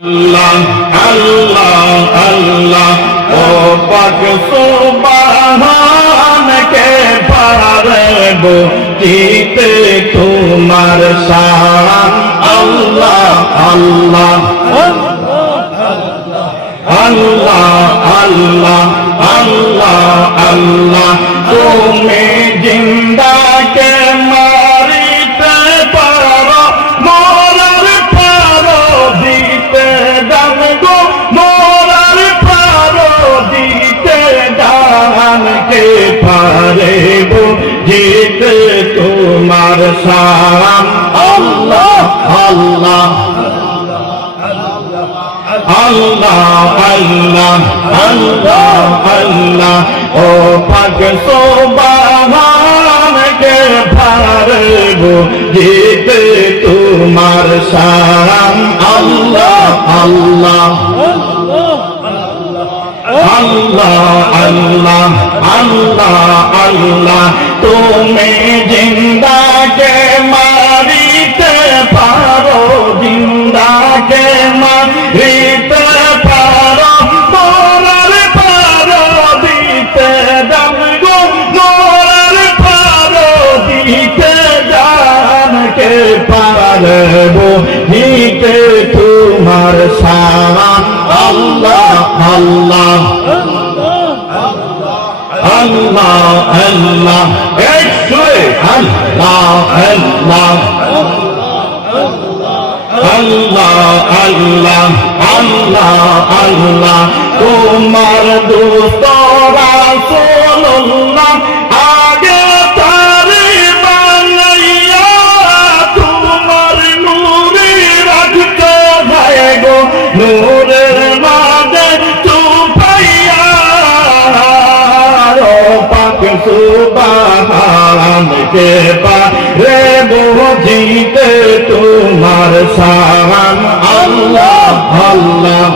আল্লাহ আল্লাহ আল্লাহ ও পাক সুবহান কে পারবো দিতে তোমার শান আল্লাহ আল্লাহ আল্লাহ আল্লাহ আল্লাহ আল্লাহ তুমি জিন্দা কে মারিতে পারো মরার পারো দিতে দান গো মরার পারো দিতে দান কে পারবো জিতে তোমার শান আল্লাহ আল্লাহ আল্লাহ আল্লাহ আল্লাহ আল্লাহ ও পাক সুবহান কে পারবো দিতে তোমার শান আল্লাহ আল্লাহ আল্লাহ আল্লাহ আল্লাহ আল্লাহ তুমি জিন্দা কে মারিতে পারো জিন্দা কে মারিতে পারো মরার পারো দিতে দাম গো মরার পারো দিতে দান কে পারবো দিতে তোমার শান আল্লাহ আল্লাহ আল্লাহ আল্লাহ একশোয় আল্লাহ আল্লাহ আল্লাহ আল্লাহ আল্লাহ আল্লাহ তোমার দোস্ত রাসূলুল্লাহ আগে তারে বানাইয়া তোমার নূরে রাখতো ভাই গো নূরের মাঝে চুপাইয়া ও পাক সুবহান কে পারবো দিতে তোমার শান আল্লাহ আল্লাহ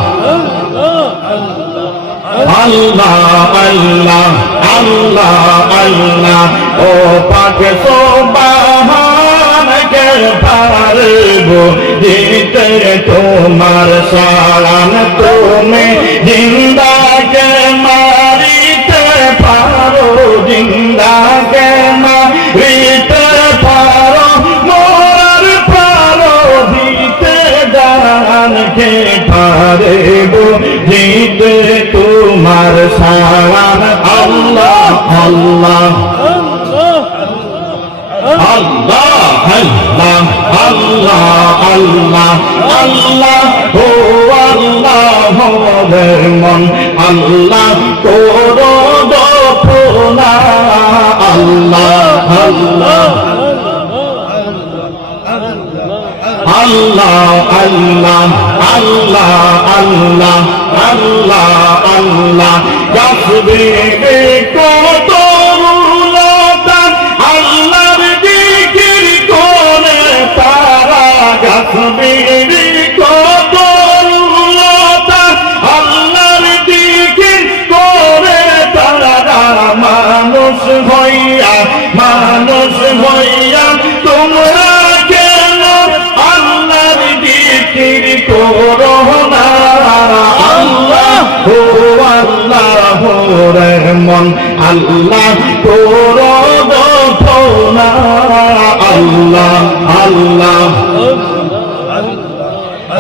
আল্লাহ আল্লাহ আল্লাহ আল্লাহ ও পাক সুবহান কে পারবো দিতে তোমার শান তুমি জিন্দা কে মারিতে পারো জিন্দা কে মারিতে পারো মরার পারো দিতে দান কে পারবো দিতে তোমার শান আল্লাহ আল্লাহ আল্লাহ আল্লাহ আল্লাহ আল্লাহ আল্লাহ ও আল্লাহ মন আল্লাহ করো দফনা আল্লাহ আল্লাহ আল্লাহ আল্লাহ আল্লাহ আল্লাহ আল্লাহ আল্লাহ গাছবে কত লতা আল্লাহর জিকির করে তারা গাছবে কত লতা আল্লাহর জিকির করে তারা মানুষ হইয়া তোমরা কেন আল্লাহর জিকির করো না আল্লাহ ও আল্লাহ রহমান আল্লাহ করো দফনা আল্লাহ আল্লাহ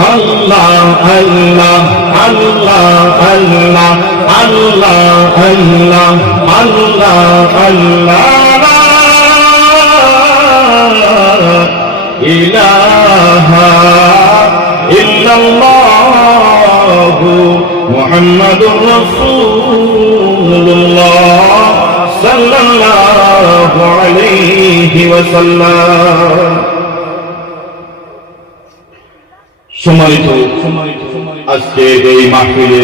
আল্লাহ আল্লাহ আল্লাহ আল্লাহ আল্লাহ আল্লাহ আল্লাহ আল্লাহ ইলাহা ইল্লাল্লাহু মুহাম্মাদুর রাসূলুল্লাহ সাল্লাল্লাহু আলাইহি ওয়াসাল্লাম। সম্মানিত আজকে এই মাহফিলে